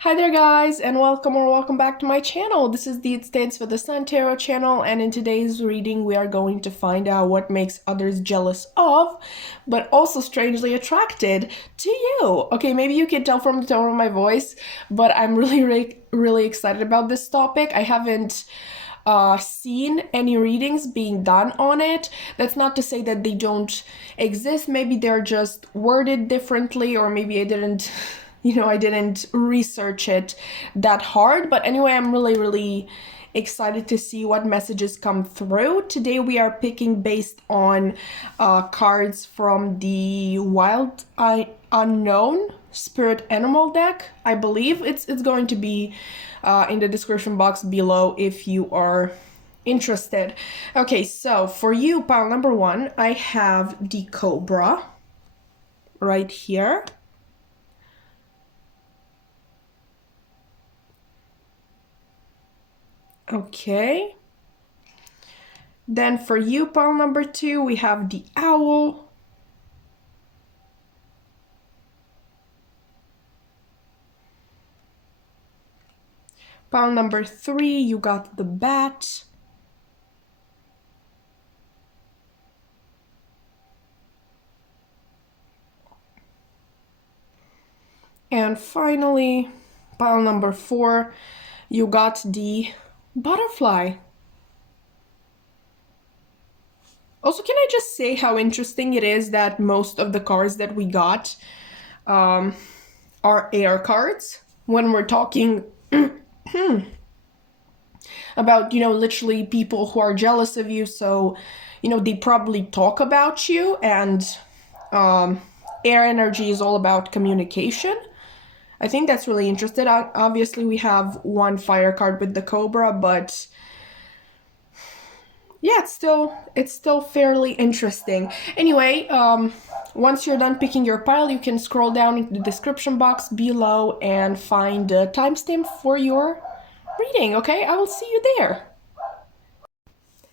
Hi there guys and welcome back to my channel. This is the It Stands for the Sun Tarot channel, and in today's reading we are going to find out what makes others jealous of but also strangely attracted to you. Okay, maybe you can tell from the tone of my voice, but I'm really excited about this topic. I haven't seen any readings being done on it. That's not to say that they don't exist. Maybe they're just worded differently, or maybe I didn't I didn't research it that hard. But anyway, I'm really excited to see what messages come through. Today we are picking based on cards from the Wild Unknown Spirit Animal deck. I believe it's going to be in the description box below if you are interested. Okay, so for you, pile number one, I have the Cobra right here. Okay. Then for you, pile number two, we have the Owl. Pile number three, you got the Bat. And finally, pile number four, you got the Butterfly. Also, can I just say how interesting it is that most of the cards that we got are air cards when we're talking about, literally people who are jealous of you. So, they probably talk about you, and air energy is all about communication. I think that's really interesting. Obviously, we have one fire card with the Cobra, but yeah, it's still fairly interesting. Anyway, once you're done picking your pile, you can scroll down into the description box below and find the timestamp for your reading. Okay, I will see you there.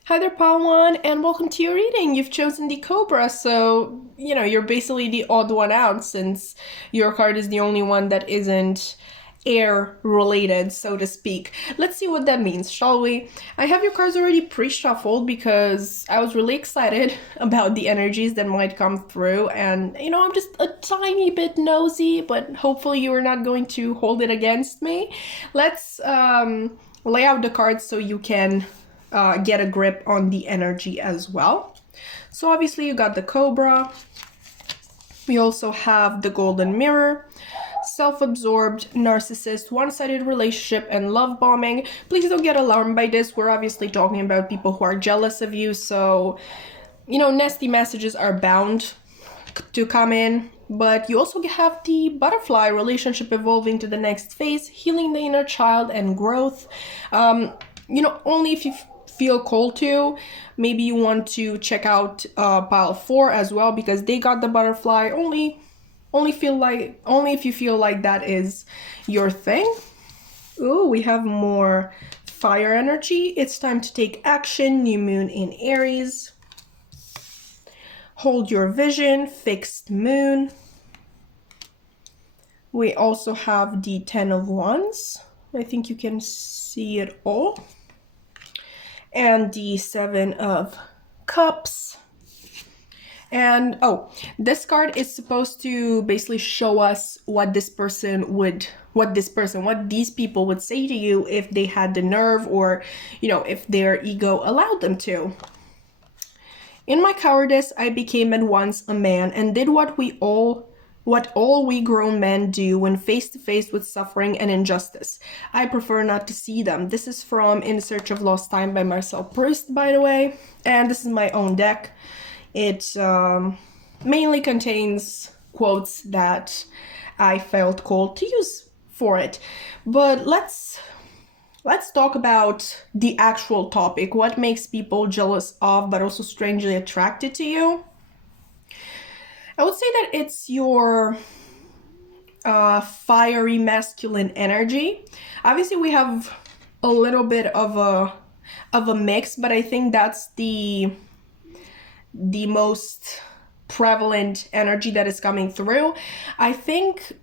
Hi there, pile one, and welcome to your reading. You've chosen the Cobra, so you're basically the odd one out since your card is the only one that isn't air related, so to speak. Let's see what that means, shall we? I have your cards already pre-shuffled because I was really excited about the energies that might come through, and I'm just a tiny bit nosy, but hopefully you are not going to hold it against me. Let's lay out the cards so you can get a grip on the energy as well. So obviously you got the Cobra. We also have the Golden Mirror, self-absorbed, narcissist, one-sided relationship, and love bombing. Please don't get alarmed by this. We're obviously talking about people who are jealous of you, so nasty messages are bound to come in. But you also have the Butterfly, relationship evolving to the next phase, healing the inner child, and growth. Only if you feel called to. Maybe you want to check out pile four as well, because they got the Butterfly. Only if you feel like that is your thing. Ooh, we have more fire energy. It's time to take action. New moon in Aries. Hold your vision. Fixed moon. We also have the 10 of Wands. I think you can see it all. And the 7 of Cups. And this card is supposed to basically show us what these people would say to you if they had the nerve, or if their ego allowed them to. In my cowardice, I became at once a man and did what all we grown men do when face to face with suffering and injustice. I prefer not to see them. This is from In Search of Lost Time by Marcel Proust, by the way. And this is my own deck. It mainly contains quotes that I felt called to use for it. But let's talk about the actual topic. What makes people jealous of but also strangely attracted to you? I would say that it's your fiery masculine energy. Obviously, we have a little bit of a mix, but I think that's the most prevalent energy that is coming through. I think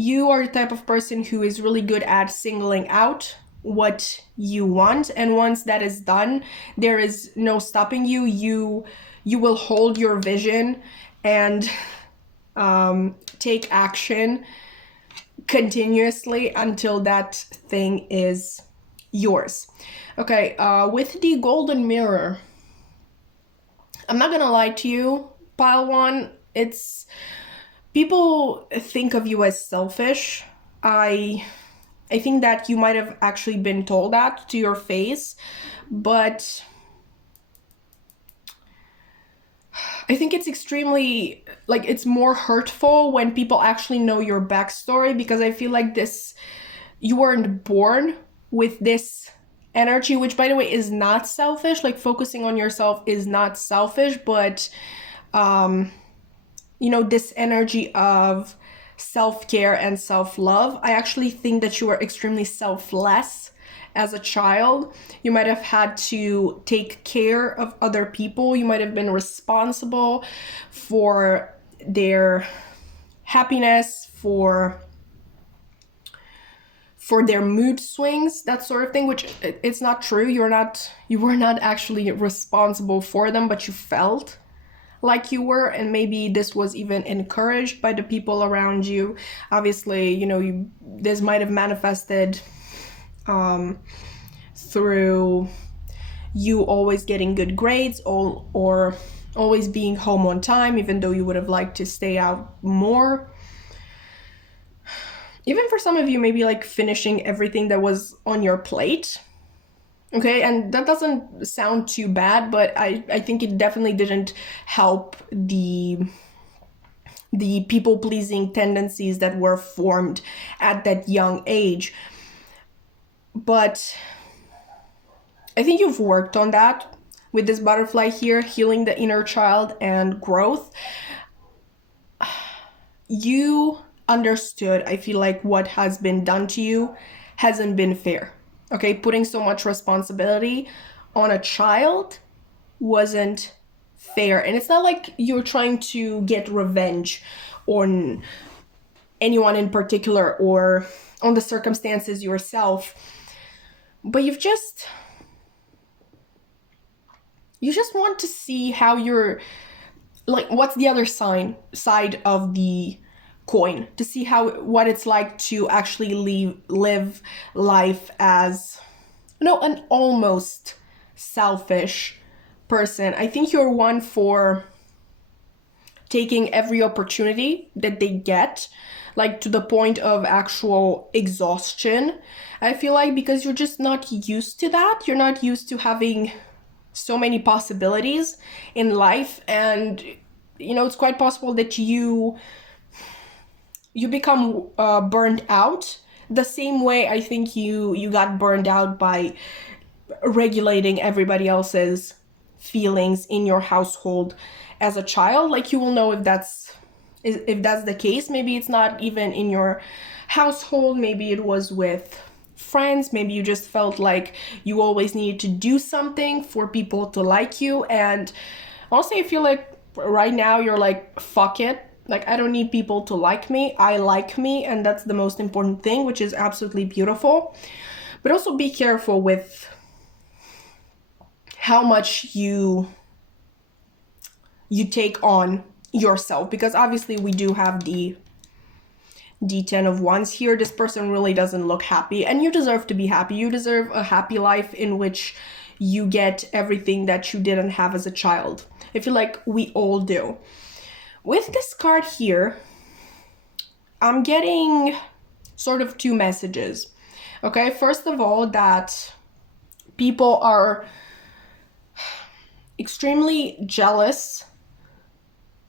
you are the type of person who is really good at singling out what you want, and once that is done, there is no stopping you. You will hold your vision and take action continuously until that thing is yours. Okay, with the golden mirror, I'm not gonna lie to you, pile one, it's people think of you as selfish. I think that you might have actually been told that to your face, but I think it's extremely, like, it's more hurtful when people actually know your backstory, because I feel like you weren't born with this energy, which by the way is not selfish. Like, focusing on yourself is not selfish, but this energy of self-care and self-love, I actually think that you were extremely selfless as a child. You might have had to take care of other people. You might have been responsible for their happiness, for their mood swings, that sort of thing, which it's not true. You were not actually responsible for them, but you felt like you were, and maybe this was even encouraged by the people around you. Obviously, this might have manifested through you always getting good grades, or always being home on time, even though you would have liked to stay out more. Even for some of you, maybe like finishing everything that was on your plate. Okay, and that doesn't sound too bad, but I think it definitely didn't help the people-pleasing tendencies that were formed at that young age. But I think you've worked on that with this butterfly here, healing the inner child and growth. You understood, I feel like, what has been done to you hasn't been fair. Okay, putting so much responsibility on a child wasn't fair. And it's not like you're trying to get revenge on anyone in particular or on the circumstances yourself, but you just want to see how you're, like, what's the other side of the coin, to see what it's like to actually live life as an almost selfish person. I think you're one for taking every opportunity that they get, like to the point of actual exhaustion. I feel like because you're just not used to that. You're not used to having so many possibilities in life, and it's quite possible that you become burned out the same way I think you got burned out by regulating everybody else's feelings in your household as a child. Like, you will know if that's the case. Maybe it's not even in your household, maybe it was with friends, maybe you just felt like you always needed to do something for people to like you. And honestly, I feel like right now you're like, fuck it. Like, I don't need people to like me. I like me, and that's the most important thing, which is absolutely beautiful. But also be careful with how much you take on yourself, because obviously we do have the Ten of Wands here. This person really doesn't look happy, and you deserve to be happy. You deserve a happy life in which you get everything that you didn't have as a child. I feel like we all do. With this card here, I'm getting sort of two messages. Okay, first of all, that people are extremely jealous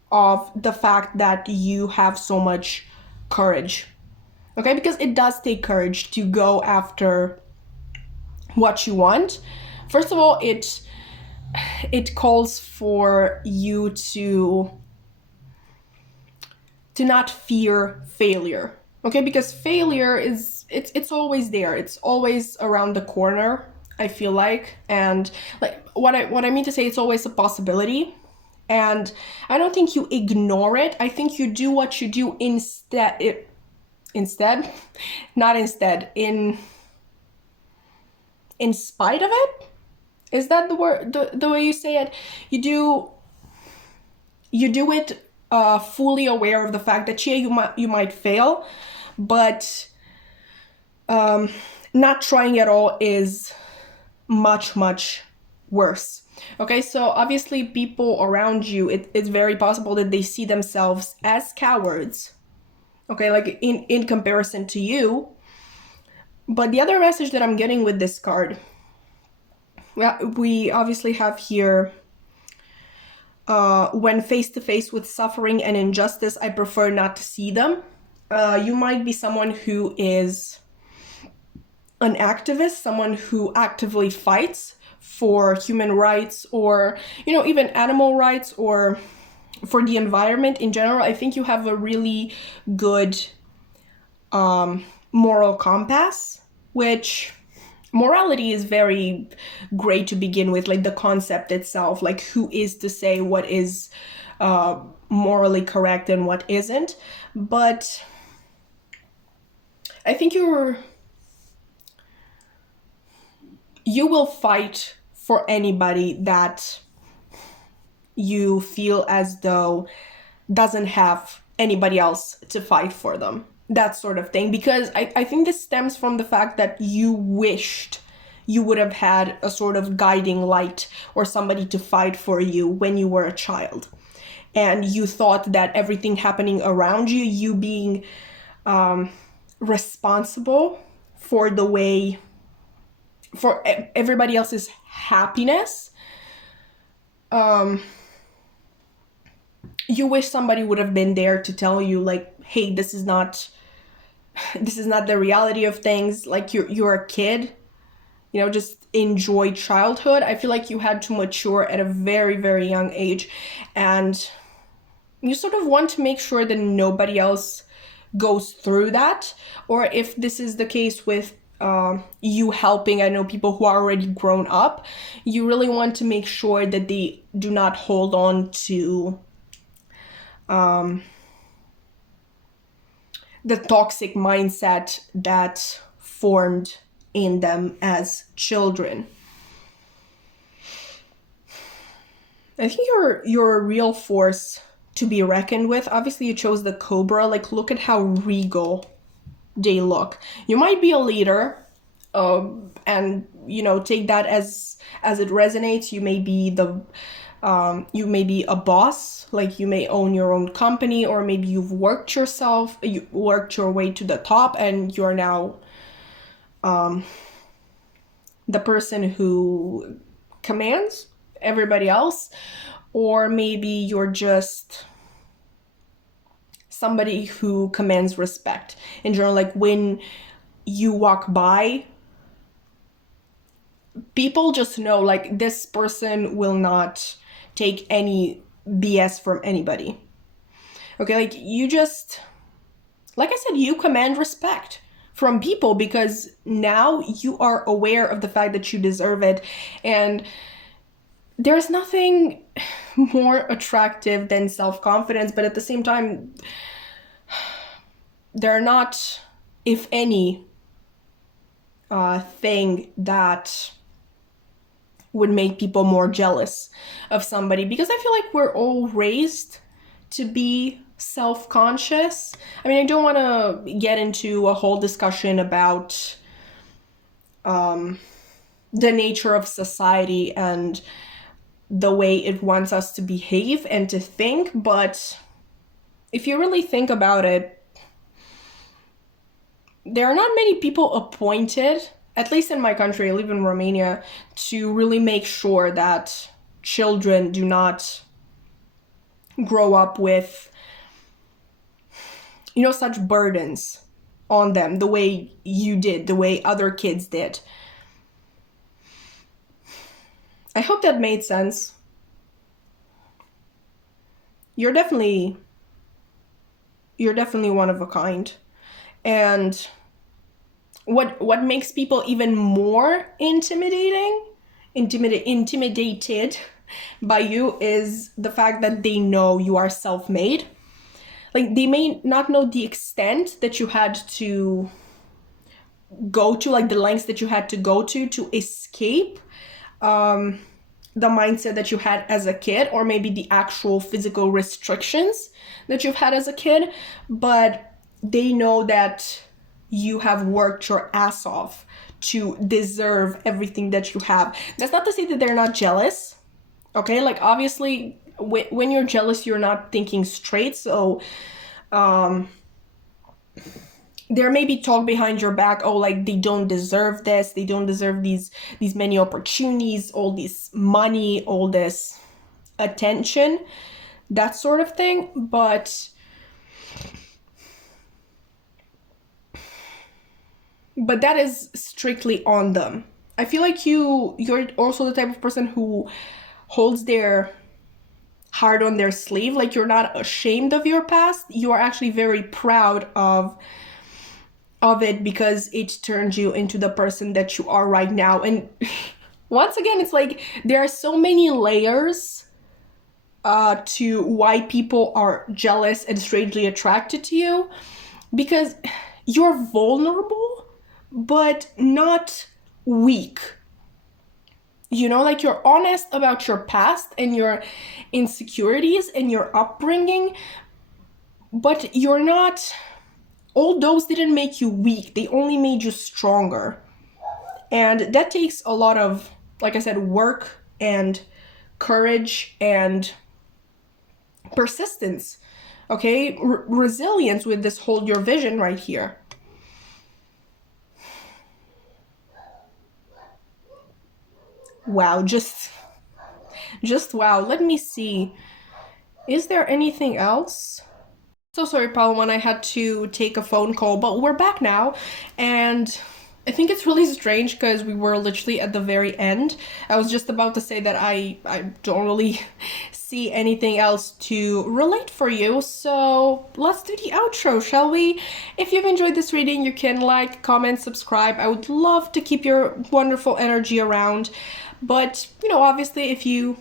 of the fact that you have so much courage. Okay, because it does take courage to go after what you want. First of all, it calls for you to not fear failure. Okay, because failure it's always there. It's always around the corner, I feel like. And like what I mean to say, it's always a possibility. And I don't think you ignore it. I think you do what you do instead. instead, not instead, in spite of it. Is that the word, the way you say it? You do it fully aware of the fact that, yeah, you might fail, but not trying at all is much, much worse. Okay, so obviously people around you, it's very possible that they see themselves as cowards, okay, like in comparison to you. But the other message that I'm getting with this card, we obviously have here, when face to face with suffering and injustice, I prefer not to see them. You might be someone who is an activist, someone who actively fights for human rights, or, you know, even animal rights, or for the environment in general. I think you have a really good moral compass, which morality is very great to begin with, like the concept itself, like who is to say what is morally correct and what isn't. But I think you will fight for anybody that you feel as though doesn't have anybody else to fight for them, that sort of thing. Because I think this stems from the fact that you wished you would have had a sort of guiding light or somebody to fight for you when you were a child. And you thought that everything happening around you, you being responsible for the way, for everybody else's happiness, you wish somebody would have been there to tell you, like, hey, this is not the reality of things. Like, you're a kid, you know, just enjoy childhood. I feel like you had to mature at a very, very young age, and you sort of want to make sure that nobody else goes through that. Or if this is the case with you helping, I know, people who are already grown up, you really want to make sure that they do not hold on to the toxic mindset that formed in them as children. I think you're a real force to be reckoned with. Obviously, you chose the Cobra. Like, look at how regal they look. You might be a leader, and, you know, take that as it resonates. You may be you may be a boss, like you may own your own company, or maybe you worked your way to the top and you're now the person who commands everybody else. Or maybe you're just somebody who commands respect in general. Like, when you walk by, people just know, like, this person will not take any BS from anybody. Okay, like, you just, like I said, you command respect from people because now you are aware of the fact that you deserve it. And there's nothing more attractive than self-confidence, but at the same time, there are not, if any, thing that would make people more jealous of somebody, because I feel like we're all raised to be self-conscious. I mean, I don't want to get into a whole discussion about the nature of society and the way it wants us to behave and to think, but if you really think about it, there are not many people appointed, at least in my country, I live in Romania, to really make sure that children do not grow up with, you know, such burdens on them the way you did, the way other kids did. I hope that made sense. You're definitely one of a kind. And what makes people even more intimidated by you is the fact that they know you are self-made. like they may not know the extent that you had to go to, like the lengths that you had to go to escape the mindset that you had as a kid, or maybe the actual physical restrictions that you've had as a kid, but they know that you have worked your ass off to deserve everything that you have. That's not to say that they're not jealous, okay? Like obviously when you're jealous, you're not thinking straight, so there may be talk behind your back, oh, like they don't deserve this, they don't deserve these many opportunities, all this money, all this attention, that sort of thing. But that is strictly on them. I feel like you're also the type of person who holds their heart on their sleeve. Like you're not ashamed of your past, you are actually very proud of it, because it turned you into the person that you are right now. And once again, it's like there are so many layers to why people are jealous and strangely attracted to you, because you're vulnerable but not weak. You know, like you're honest about your past and your insecurities and your upbringing, but you're not, all those didn't make you weak, they only made you stronger. And that takes a lot of, like I said, work and courage and persistence, okay? Resilience with this hold your vision right here. Wow, just wow. Let me see. Is there anything else? So sorry, Paloma, I had to take a phone call, but we're back now, and I think it's really strange because we were literally at the very end. I was just about to say that I don't really see anything else to relate for you, so let's do the outro, shall we? If you've enjoyed this reading, you can like, comment, subscribe. I would love to keep your wonderful energy around, but you know, obviously if you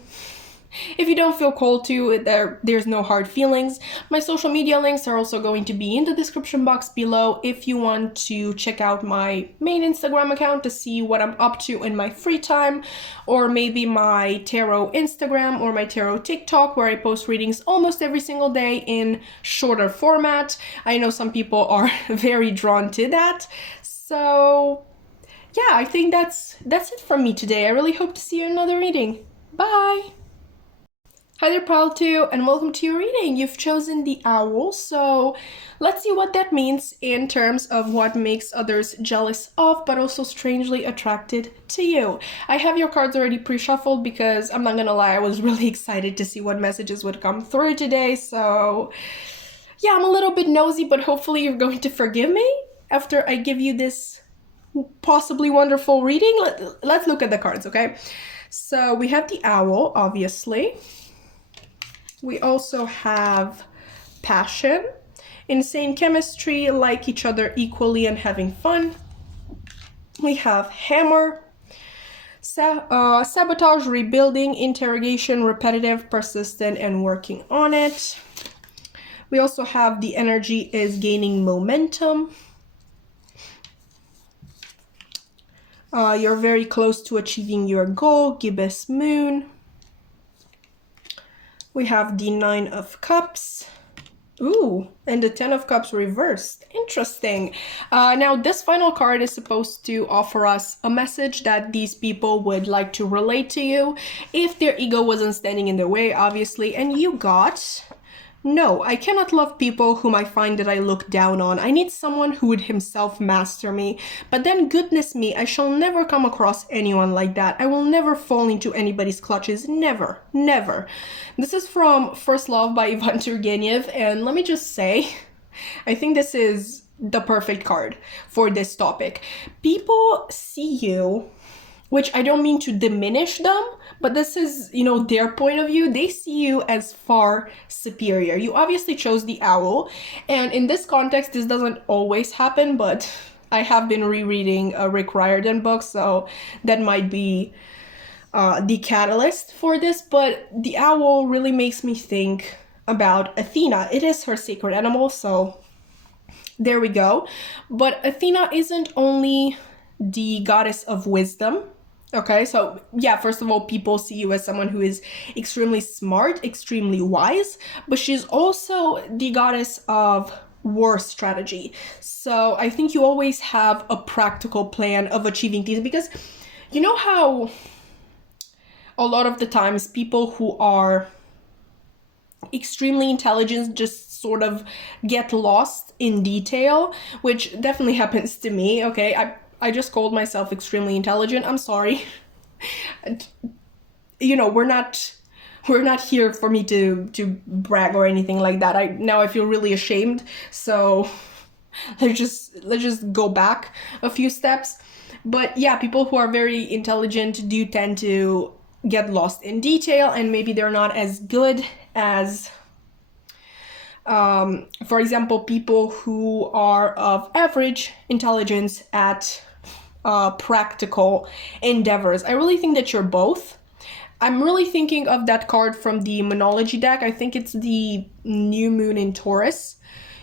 don't feel called to, there's no hard feelings. My social media links are also going to be in the description box below if you want to check out my main Instagram account to see what I'm up to in my free time, or maybe my tarot Instagram or my tarot TikTok, where I post readings almost every single day in shorter format. I know some people are very drawn to that. So yeah, I think that's it from me today. I really hope to see you in another reading. Bye! Hi there, Pile 2, and welcome to your reading. You've chosen the Owl, so let's see what that means in terms of what makes others jealous of, but also strangely attracted to you. I have your cards already pre-shuffled because, I'm not gonna lie, I was really excited to see what messages would come through today, so yeah, I'm a little bit nosy, but hopefully you're going to forgive me after I give you this possibly wonderful reading. Let's look at the cards, okay? So we have the Owl, obviously. We also have passion, insane chemistry, like each other equally and having fun. We have hammer, sabotage, rebuilding, interrogation, repetitive, persistent, and working on it. We also have the energy is gaining momentum. You're very close to achieving your goal, gibbous moon. We have the 9 of Cups. Ooh, and the 10 of Cups reversed. Interesting. Now, this final card is supposed to offer us a message that these people would like to relate to you if their ego wasn't standing in their way, obviously. And you got... No, I cannot love people whom I find that I look down on. I need someone who would himself master me. But then, goodness me, I shall never come across anyone like that. I will never fall into anybody's clutches. Never. Never. This is from First Love by Ivan Turgenev, and let me just say, I think this is the perfect card for this topic. People see you, which I don't mean to diminish them, but this is, you know, their point of view. They see you as far superior. You obviously chose the Owl, and in this context, this doesn't always happen, but I have been rereading a Rick Riordan book, so that might be the catalyst for this. But the Owl really makes me think about Athena. It is her sacred animal, so there we go. But Athena isn't only the goddess of wisdom. Okay, so yeah, first of all, people see you as someone who is extremely smart, extremely wise, but she's also the goddess of war strategy. So I think you always have a practical plan of achieving things, because you know how a lot of the times people who are extremely intelligent just sort of get lost in detail, which definitely happens to me. Okay, I just called myself extremely intelligent. I'm sorry. You know, we're not here for me to brag or anything like that. I feel really ashamed. So let's just go back a few steps. But yeah, people who are very intelligent do tend to get lost in detail, and maybe they're not as good as for example, people who are of average intelligence at practical endeavors. I really think that you're both. I'm really thinking of that card from the Moonology deck. I think it's the new moon in Taurus.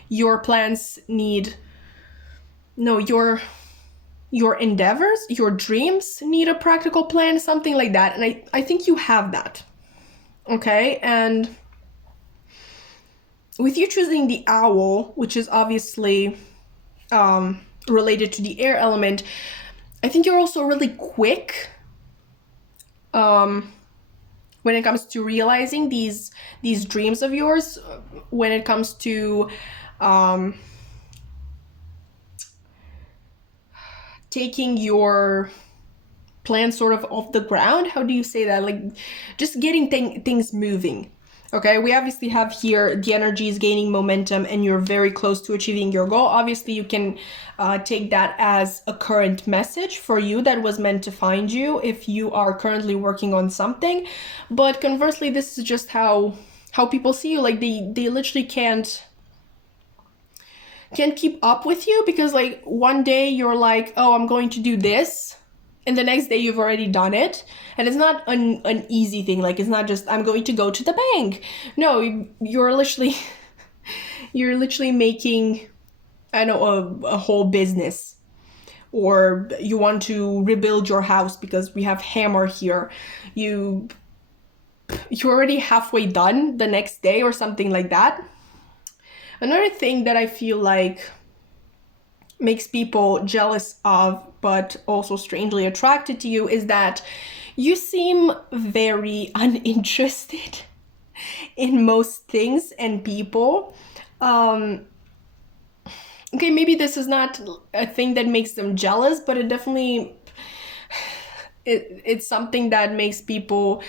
Your plans need... No, your endeavors, your dreams need a practical plan, something like that. And I think you have that. Okay, and with you choosing the owl, which is obviously related to the air element, I think you're also really quick when it comes to realizing these dreams of yours, when it comes to taking your plan sort of off the ground. How do you say that? Like just getting things moving. Okay, we obviously have here the energy is gaining momentum and you're very close to achieving your goal. Obviously, you can take that as a current message for you that was meant to find you if you are currently working on something. But conversely, this is just how people see you. Like they literally can't keep up with you, because like one day you're like, oh, I'm going to do this, and the next day you've already done it. And it's not an easy thing. Like it's not just I'm going to go to the bank. No, you're literally making, I know, a whole business. Or you want to rebuild your house because we have hammer here. You're already halfway done the next day or something like that. Another thing that I feel like makes people jealous of, but also strangely attracted to you, is that you seem very uninterested in most things and people. Okay, maybe this is not a thing that makes them jealous, but it definitely, it's something that makes people,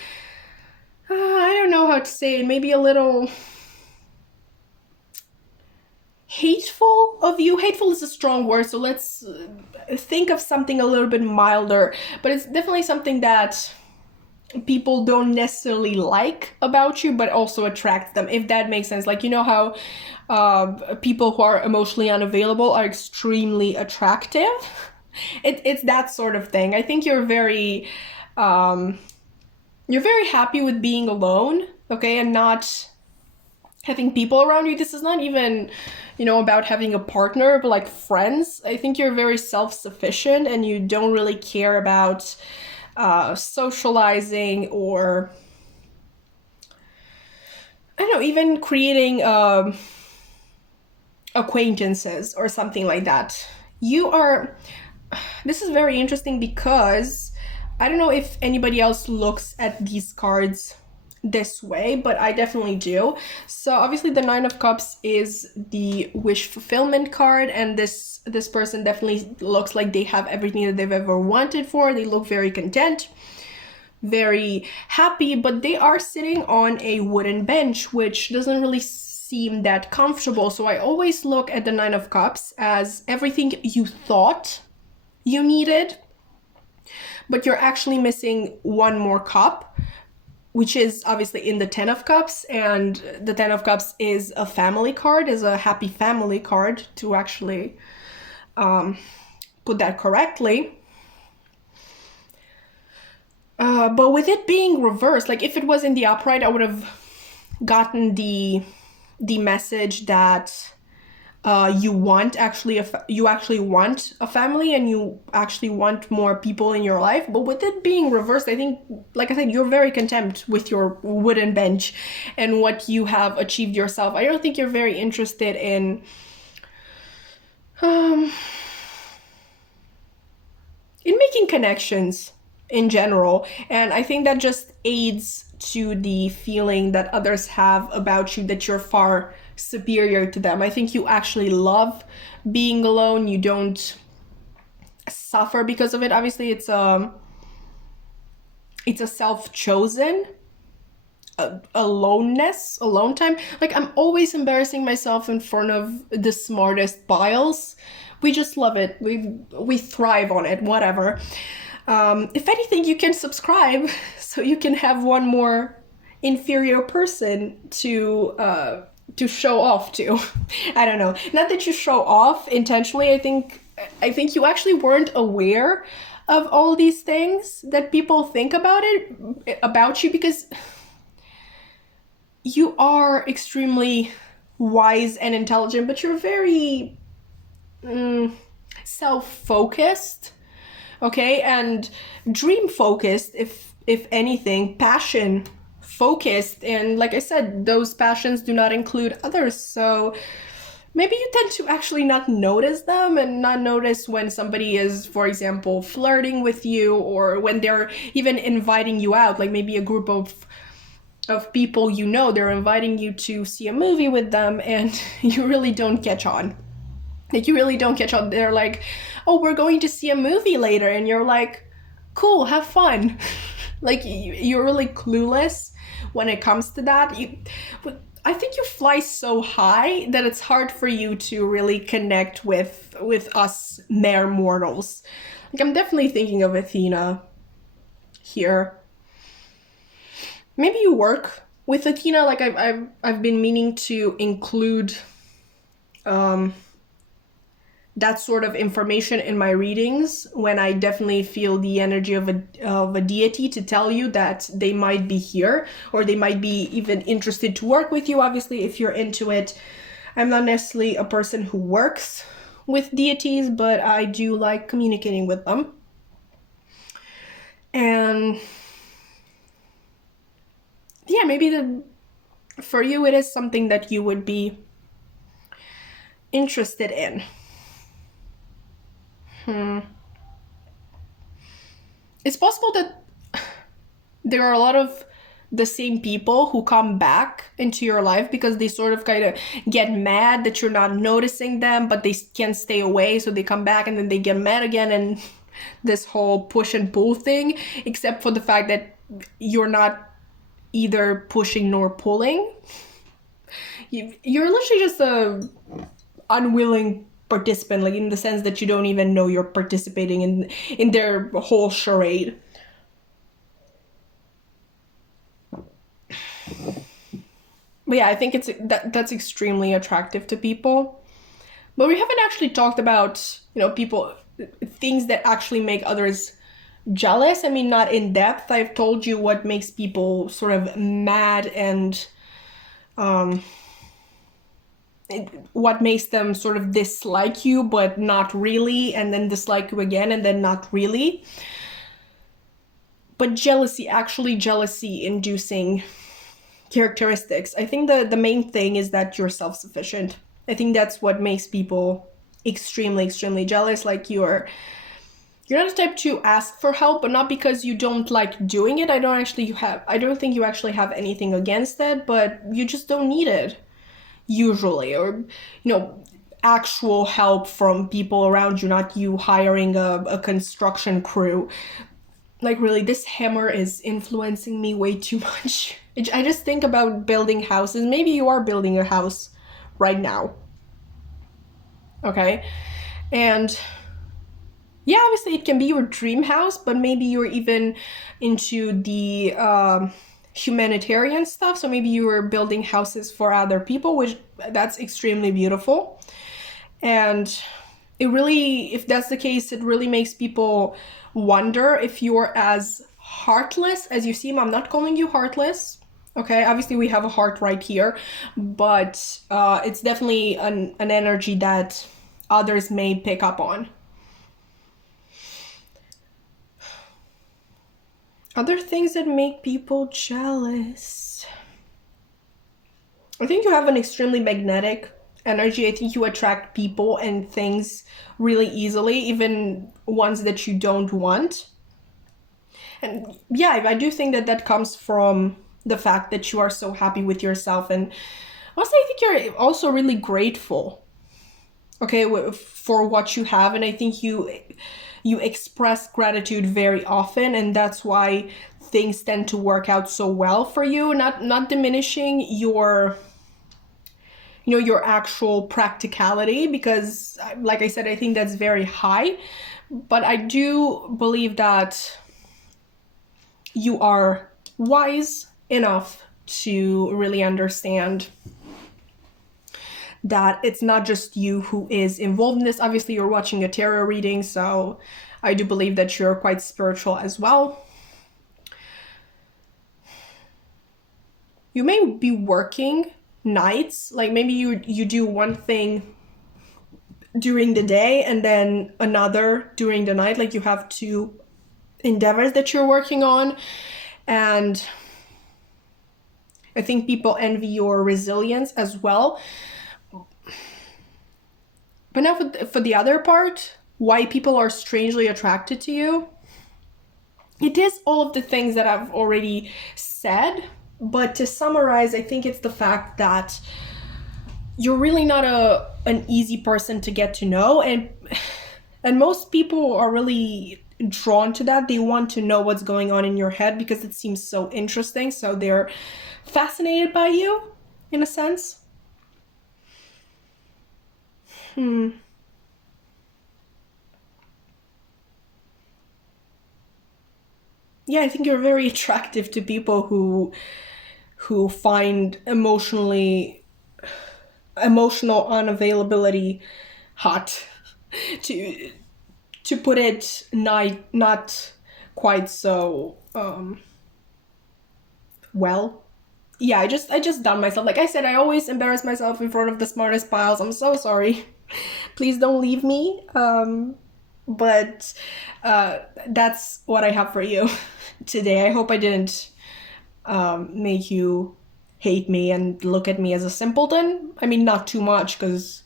I don't know how to say it, maybe a little hateful of you. Hateful is a strong word, so let's think of something a little bit milder, but it's definitely something that people don't necessarily like about you, but also attracts them, if that makes sense. Like, you know how people who are emotionally unavailable are extremely attractive? It's that sort of thing. I think you're very happy with being alone, okay, and not having people around you. This is not even, about having a partner, but like friends. I think you're very self-sufficient and you don't really care about socializing or, I don't know, even creating acquaintances or something like that. This is very interesting because I don't know if anybody else looks at these cards this way, but I definitely do. So obviously the Nine of Cups is the wish fulfillment card, and this person definitely looks like they have everything that they've ever wanted for. They look very content, very happy, but they are sitting on a wooden bench, which doesn't really seem that comfortable. So I always look at the Nine of Cups as everything you thought you needed, but you're actually missing one more cup, which is obviously in the Ten of Cups, and the Ten of Cups is a family card, is a happy family card, to actually put that correctly. But with it being reversed, like if it was in the upright, I would have gotten the message that you actually want a family, and you actually want more people in your life. But with it being reversed, I think, like I said, you're very content with your wooden bench and what you have achieved yourself. I don't think you're very interested in making connections in general. And I think that just aids to the feeling that others have about you, that you're far superior to them. I think you actually love being alone. You don't suffer because of it. Obviously, it's a self-chosen alone time. Like, I'm always embarrassing myself in front of the smartest biles. We just love it. We thrive on it, whatever. If anything, you can subscribe so you can have one more inferior person to show off to. I don't know. Not that you show off intentionally. I think you actually weren't aware of all these things that people think about you, because you are extremely wise and intelligent, but you're very self-focused, okay, and dream focused, if anything, passion focused. And like I said, those passions do not include others, so maybe you tend to actually not notice them, and not notice when somebody is, for example, flirting with you, or when they're even inviting you out. Like, maybe a group of people, they're inviting you to see a movie with them, and you really don't catch on. They're like, oh, we're going to see a movie later, and you're like, cool, have fun. Like, you're really clueless when it comes to that. I think you fly so high that it's hard for you to really connect with us mere mortals. Like, I'm definitely thinking of Athena here. Maybe you work with Athena. Like, I've been meaning to include that sort of information in my readings, when I definitely feel the energy of a deity to tell you that they might be here, or they might be even interested to work with you. Obviously, if you're into it, I'm not necessarily a person who works with deities, but I do like communicating with them. And yeah, maybe for you it is something that you would be interested in. It's possible that there are a lot of the same people who come back into your life because they sort of kind of get mad that you're not noticing them, but they can't stay away, so they come back and then they get mad again, and this whole push and pull thing, except for the fact that you're not either pushing nor pulling. You're literally just a unwilling participant, like, in the sense that you don't even know you're participating in their whole charade. But yeah, I think that's extremely attractive to people. But we haven't actually talked about, people, things that actually make others jealous. I mean, not in depth. I've told you what makes people sort of mad, and what makes them sort of dislike you, but not really, and then dislike you again, and then not really. But jealousy inducing characteristics. I think the main thing is that you're self-sufficient. I think that's what makes people extremely, extremely jealous. Like, you're not the type to ask for help, but not because you don't like doing it. I don't think you actually have anything against it, but you just don't need it usually, or actual help from people around you, not you hiring a construction crew. Like, really, this hammer is influencing me way too much. I just think about building houses. Maybe you are building a house right now. Okay? And yeah, obviously it can be your dream house, but maybe you're even into the humanitarian stuff. So maybe you are building houses for other people, which that's extremely beautiful. And if that's the case, it really makes people wonder if you're as heartless as you seem. I'm not calling you heartless, Okay, obviously we have a heart right here, but it's definitely an energy that others may pick up on. Other things that make people jealous. I think you have an extremely magnetic energy. I think you attract people and things really easily, even ones that you don't want. And yeah, I do think that that comes from the fact that you are so happy with yourself. And also, I think you're also really grateful, okay, for what you have. And I think you express gratitude very often, and that's why things tend to work out so well for you. Not diminishing your your actual practicality, because like I said, I think that's very high, but I do believe that you are wise enough to really understand that it's not just you who is involved in this. Obviously, you're watching a tarot reading, so I do believe that you're quite spiritual as well. You may be working nights, like maybe you do one thing during the day and then another during the night, like you have two endeavors that you're working on. And I think people envy your resilience as well. But now for the other part, why people are strangely attracted to you, it is all of the things that I've already said. But to summarize, I think it's the fact that you're really not an easy person to get to know, and most people are really drawn to that. They want to know what's going on in your head because it seems so interesting, so they're fascinated by you in a sense. Yeah, I think you're very attractive to people who find emotional unavailability hot. to put it not quite so well. Yeah, I just done myself. Like I said, I always embarrass myself in front of the smartest piles. I'm so sorry. Please don't leave me. But that's what I have for you today. I hope I didn't make you hate me and look at me as a simpleton. I mean, not too much, because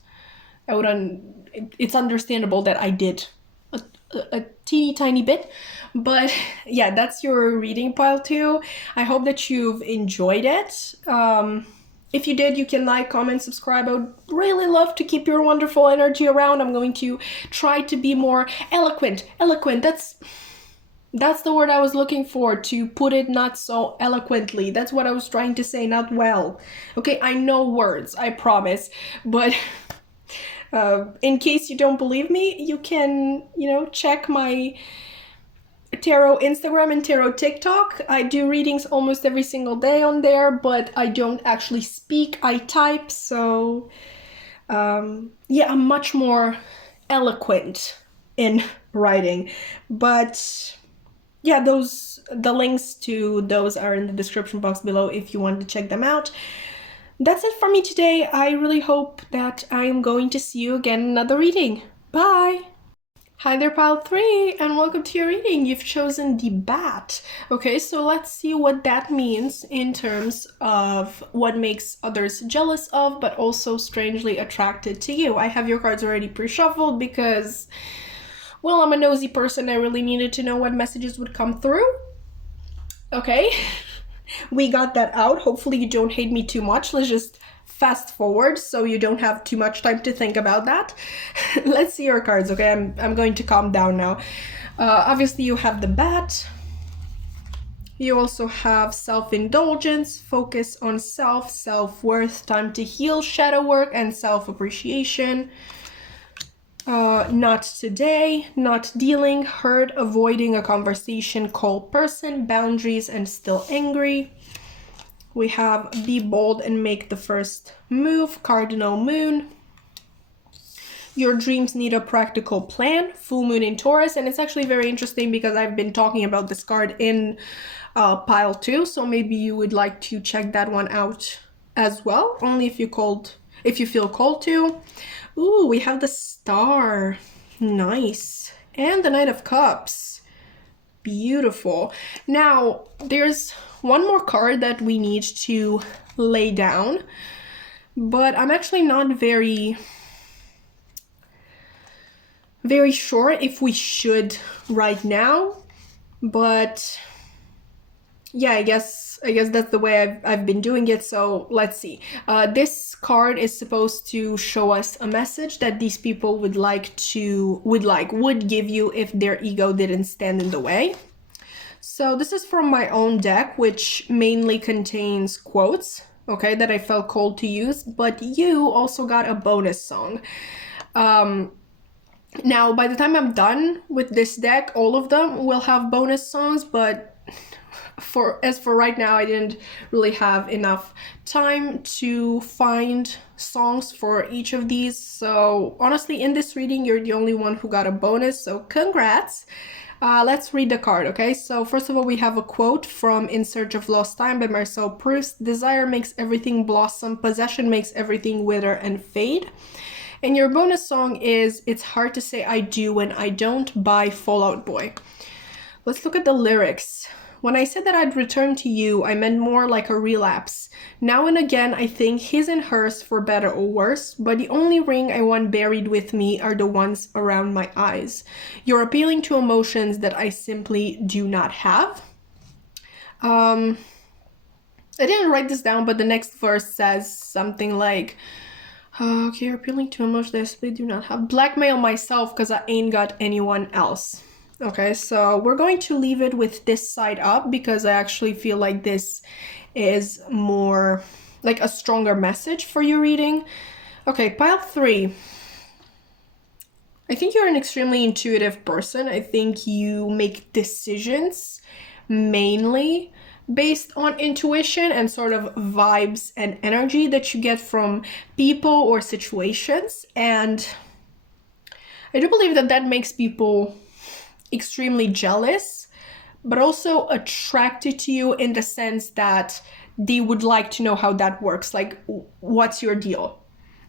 I wouldn't. It's understandable that I did a teeny tiny bit, but yeah, that's your reading pile too. I hope that you've enjoyed it. If you did, you can like, comment, subscribe. I would really love to keep your wonderful energy around. I'm going to try to be more eloquent. That's the word I was looking for, to put it not so eloquently. That's what I was trying to say, not well. Okay, I know words, I promise, but in case you don't believe me, you can, check my tarot Instagram and tarot TikTok. I do readings almost every single day on there, but I don't actually speak, I type, so yeah, I'm much more eloquent in writing. But yeah, the links to those are in the description box below if you want to check them out. That's it for me today. I really hope that I am going to see you again in another reading. Bye! Hi there, pile 3, and welcome to your reading. You've chosen the bat. Okay, so let's see what that means in terms of what makes others jealous of, but also strangely attracted to you. I have your cards already pre-shuffled because, well, I'm a nosy person. I really needed to know what messages would come through. Okay, we got that out. Hopefully you don't hate me too much. Let's just fast forward so you don't have too much time to think about that. Let's see your cards, okay? I'm going to calm down now. Obviously you have the bat. You also have self-indulgence, focus on self, self-worth, time to heal, shadow work, and self-appreciation. Not today, not dealing, hurt, avoiding a conversation, cold person, boundaries, and still angry. We have be bold and make the first move, cardinal moon. Your dreams need a practical plan. Full moon in Taurus. And it's actually very interesting because I've been talking about this card in pile 2. So maybe you would like to check that one out as well. Only if you feel called to. Ooh, we have the Star. Nice. And the Knight of Cups. Beautiful. Now, there's one more card that we need to lay down, but I'm actually not very sure if we should right now. But yeah, I guess that's the way I've been doing it. So let's see. This card is supposed to show us a message that these people would give you if their ego didn't stand in the way. So this is from my own deck, which mainly contains quotes, okay, that I felt called to use, but you also got a bonus song. Now, by the time I'm done with this deck, all of them will have bonus songs, but for right now, I didn't really have enough time to find songs for each of these. So honestly, in this reading, you're the only one who got a bonus, so congrats. Let's read the card, okay? So first of all, we have a quote from In Search of Lost Time by Marcel Proust. Desire makes everything blossom, possession makes everything wither and fade. And your bonus song is It's Hard to Say I Do When I Don't by Fall Out Boy. Let's look at the lyrics. When I said that I'd return to you, I meant more like a relapse. Now and again, I think his and hers for better or worse, but the only ring I want buried with me are the ones around my eyes. You're appealing to emotions that I simply do not have. I didn't write this down, but the next verse says something like, okay, you're appealing to emotions that I simply do not have. Blackmail myself because I ain't got anyone else. Okay, so we're going to leave it with this side up because I actually feel like this is more like a stronger message for your reading. Okay, pile 3. I think you're an extremely intuitive person. I think you make decisions mainly based on intuition and sort of vibes and energy that you get from people or situations. And I do believe that makes people extremely jealous, but also attracted to you in the sense that they would like to know how that works. Like, what's your deal?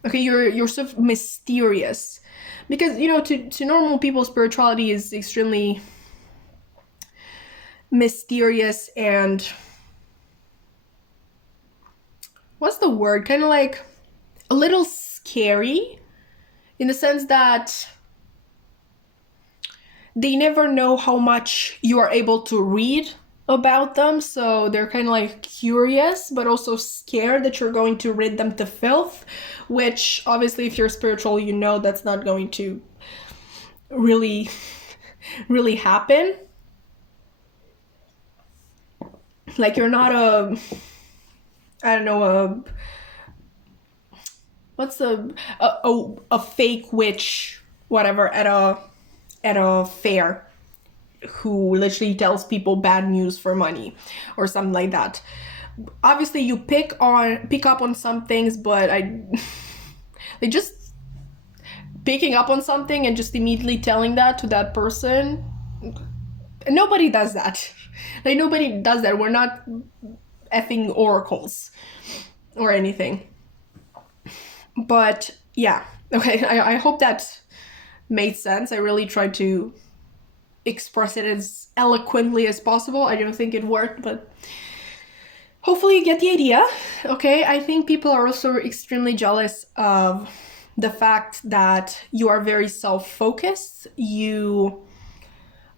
Okay, you're sort of mysterious. Because, you know, to normal people, spirituality is extremely mysterious and... what's the word? Kind of like a little scary in the sense that they never know how much you are able to read about them, so they're kind of like curious, but also scared that you're going to rid them to filth, which obviously if you're spiritual, you know that's not going to really happen. Like, you're not a fake witch, whatever, at a fair who literally tells people bad news for money or something like that. Obviously you pick up on some things, but they just picking up on something and just immediately telling that to that person. Nobody does that. Like, nobody does that. We're not effing oracles or anything. But yeah, okay, I hope that made sense. I really tried to express it as eloquently as possible. I don't think it worked, but hopefully you get the idea. Okay, I think people are also extremely jealous of the fact that you are very self-focused. You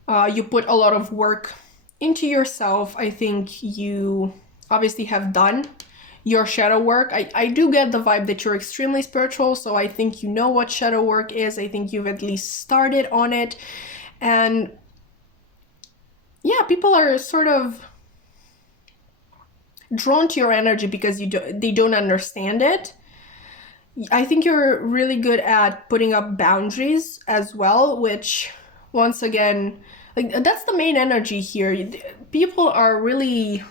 put a lot of work into yourself. I think you obviously have done your shadow work. I do get the vibe that you're extremely spiritual, so I think you know what shadow work is. I think you've at least started on it. And yeah, people are sort of drawn to your energy because they don't understand it. I think you're really good at putting up boundaries as well, which, once again, like, that's the main energy here. People are really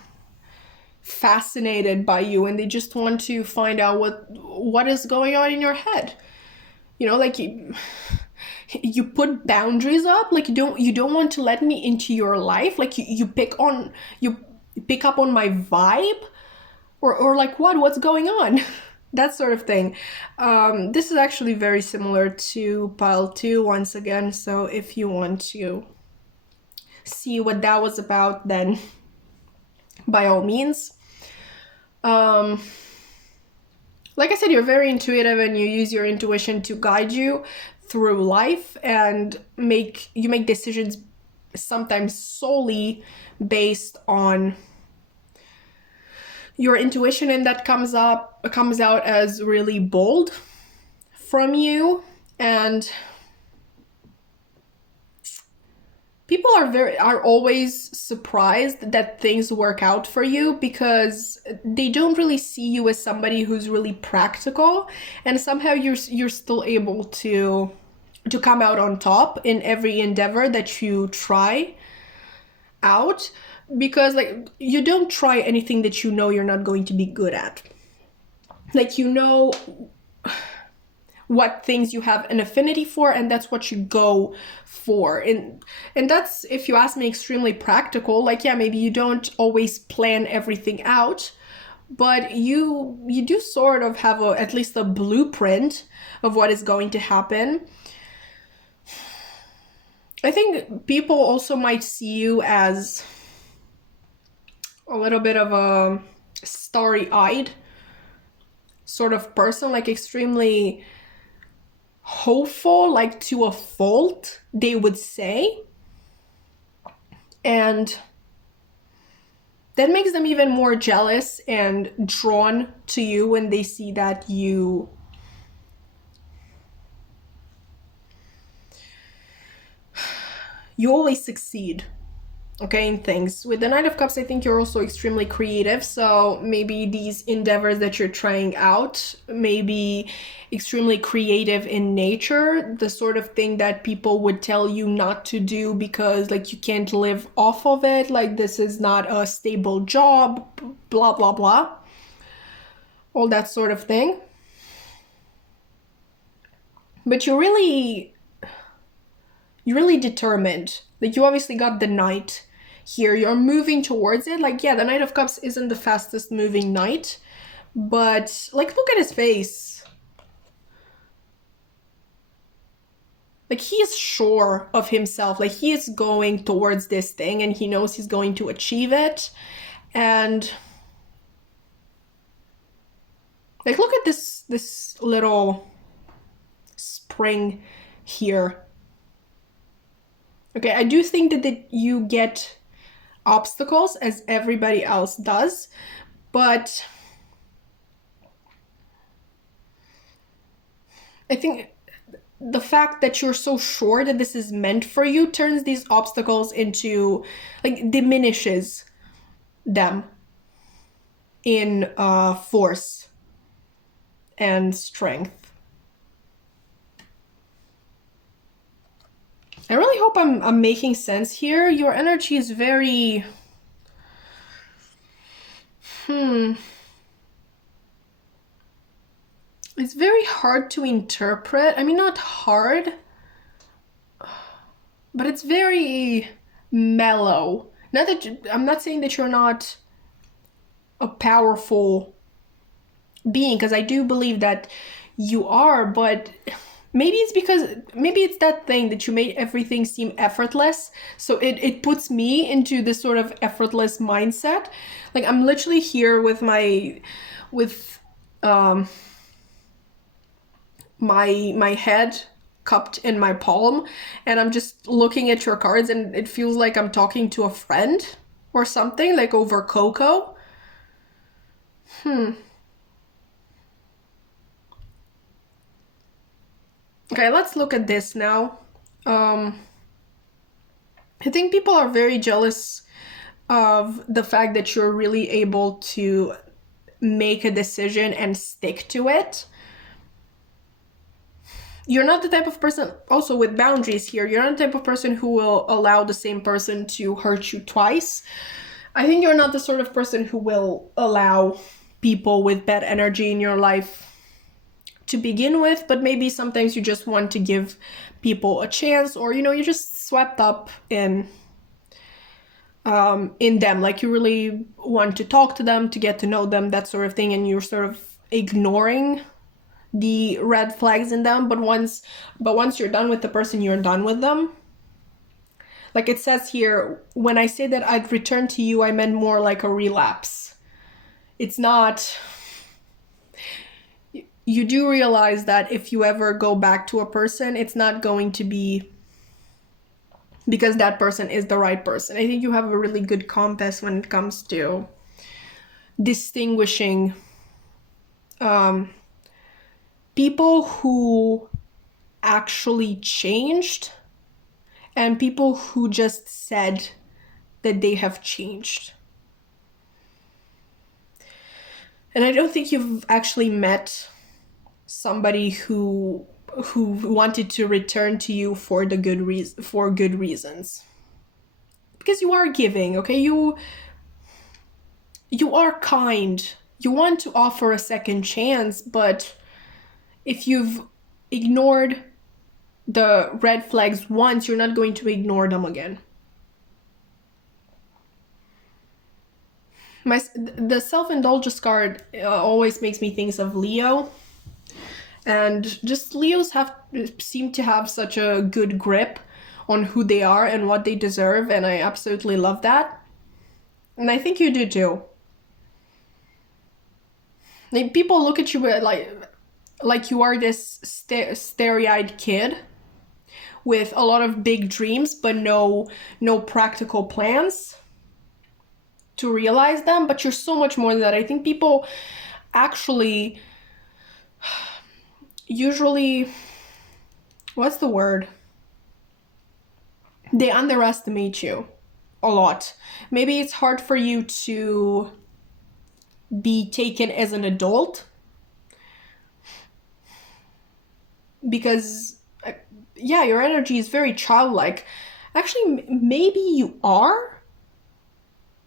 fascinated by you and they just want to find out what is going on in your head. You know, like you put boundaries up, like you don't want to let me into your life, like you pick up on my vibe, or like what's going on? That sort of thing. This is actually very similar to pile 2 once again, so if you want to see what that was about, then by all means. Like I said, you're very intuitive and you use your intuition to guide you through life, and you make decisions sometimes solely based on your intuition, and that comes out as really bold from you. And people are always surprised that things work out for you, because they don't really see you as somebody who's really practical, and somehow you're still able to come out on top in every endeavor that you try out, because like you don't try anything that you know you're not going to be good at. Like, you know what things you have an affinity for, and that's what you go for. And that's, if you ask me, extremely practical. Like, yeah, maybe you don't always plan everything out, but you do sort of have at least a blueprint of what is going to happen. I think people also might see you as a little bit of a starry-eyed sort of person, like extremely hopeful, like to a fault, they would say. And that makes them even more jealous and drawn to you when they see that you always succeed, okay, in things. With the Knight of Cups, I think you're also extremely creative, so maybe these endeavors that you're trying out may be extremely creative in nature, the sort of thing that people would tell you not to do because like you can't live off of it, like this is not a stable job, blah blah blah, all that sort of thing. But you're really determined. Like, you obviously got the Knight here, you're moving towards it. Like, yeah, the Knight of Cups isn't the fastest moving knight, but like, look at his face. Like, he is sure of himself, like he is going towards this thing and he knows he's going to achieve it. And like, look at this little spring here. Okay, I do think that you get obstacles as everybody else does, but I think the fact that you're so sure that this is meant for you turns these obstacles into, like, diminishes them in force and strength. I really hope I'm making sense here. Your energy is very... It's very hard to interpret. I mean, not hard, but it's very mellow. I'm not saying that you're not a powerful being, because I do believe that you are, but maybe it's that thing that you made everything seem effortless, so it puts me into this sort of effortless mindset. Like, I'm literally here with my head cupped in my palm, and I'm just looking at your cards, and it feels like I'm talking to a friend or something, like over cocoa. Okay, let's look at this now. I think people are very jealous of the fact that you're really able to make a decision and stick to it. You're not the type of person, also with boundaries here, you're not the type of person who will allow the same person to hurt you twice. I think you're not the sort of person who will allow people with bad energy in your life to begin with, but maybe sometimes you just want to give people a chance, or you're just swept up in them, like you really want to talk to them, to get to know them, that sort of thing, and you're sort of ignoring the red flags in them. But once you're done with the person, you're done with them. Like it says here, when I say that I'd return to you, I meant more like a relapse. It's not... You do realize that if you ever go back to a person, it's not going to be because that person is the right person. I think you have a really good compass when it comes to distinguishing people who actually changed and people who just said that they have changed. And I don't think you've actually met somebody who wanted to return to you for good reasons, because you are giving, okay? You are kind, you want to offer a second chance, but if you've ignored the red flags once, you're not going to ignore them again. The self-indulgence card always makes me think of Leo. And just Leos seem to have such a good grip on who they are and what they deserve, and I absolutely love that. And I think you do too. Like, people look at you like you are this starry-eyed kid with a lot of big dreams, but no practical plans to realize them. But you're so much more than that. I think people actually... usually, what's the word? They underestimate you a lot. Maybe it's hard for you to be taken as an adult because, yeah, your energy is very childlike. Actually, maybe you are